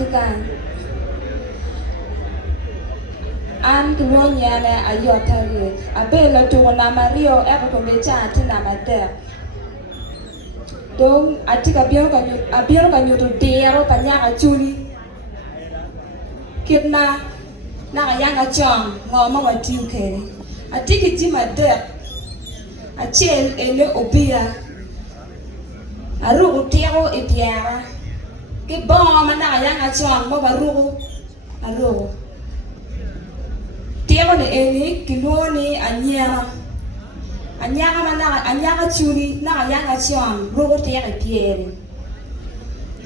tikan an kilonyane ayotari abelo to na mario eko kombecha tina mate dong atika bioro ka nyoto dero kanya Acholi kitna na yanga chong ngoma watiu kere atiki jima de achel ele opia arugo tero e piara ke boma na yanga chong mo barugo arugo tero ne ele kiloni anyama mana anyanga Acholi na yanga chong rugo tero piere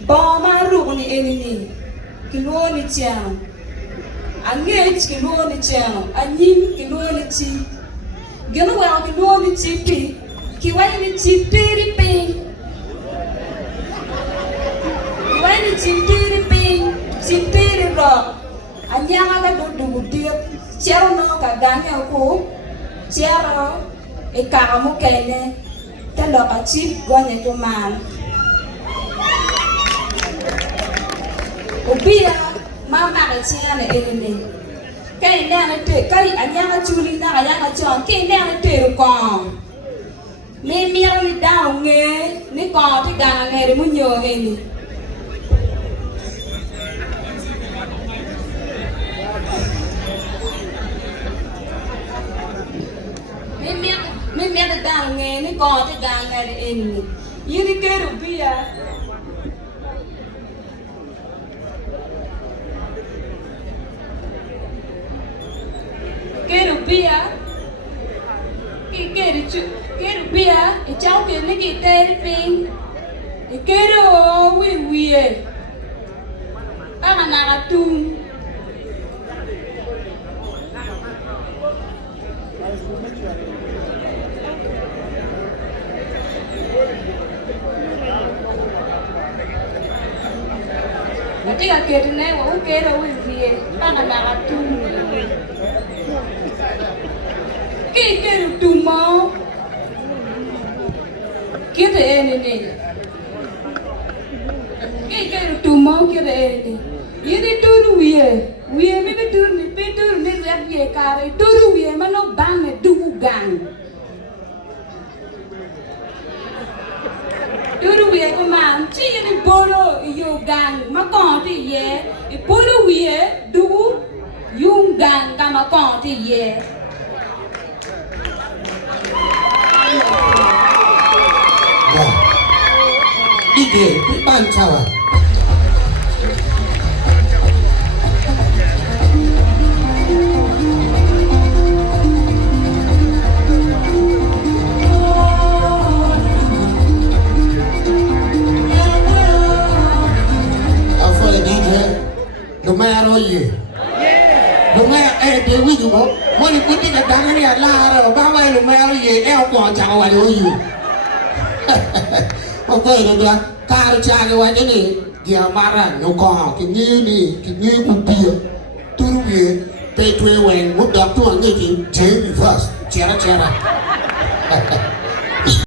boma rugo ne ele ni kiloni chong angage kiloni channel anyim kiloni chi geno wa kiloni chi pi kiwani chi piri pi kiwani chi piri pi chi piri ro anyanga ka do dia chero no ka ganya ko chero e ka mo kene ta lo ka chi gonya to man obia mama ka chia ne elene kai ne na te kai anyanga Acholi na ayanga chon kai ne na te ko me mira ni da nge ni ko ti ga nge re mu nyo he ni me mira da nge ni ko ti ga nge re ni yini ke ru bia quero bia e cháu kia nó kia tê pin e quero wi ana na tum Katika ketine wa quero wi ana na tum Quero tumau quero ene quero tumau quero ene yene turu wie me betur ni yak ye kare turu wie mano bang dugu gang turu wie ko man chi ni boro yo gang ma kon ti ye e boro wie dugu yung gang kama kon ti ye đi về với ban chào à phải đi thế đồ mẹ nói gì đồ mẹ em để quý vị bố mỗi lần quyết định là đáng cái này la rồi bao ngày đồ mẹ nói gì eo còn chào à đồ gì ok rồi caro cha cái quan này dia marah nó có cái như upia turu ye pe tuwe wen mudok tu ange ki je first chera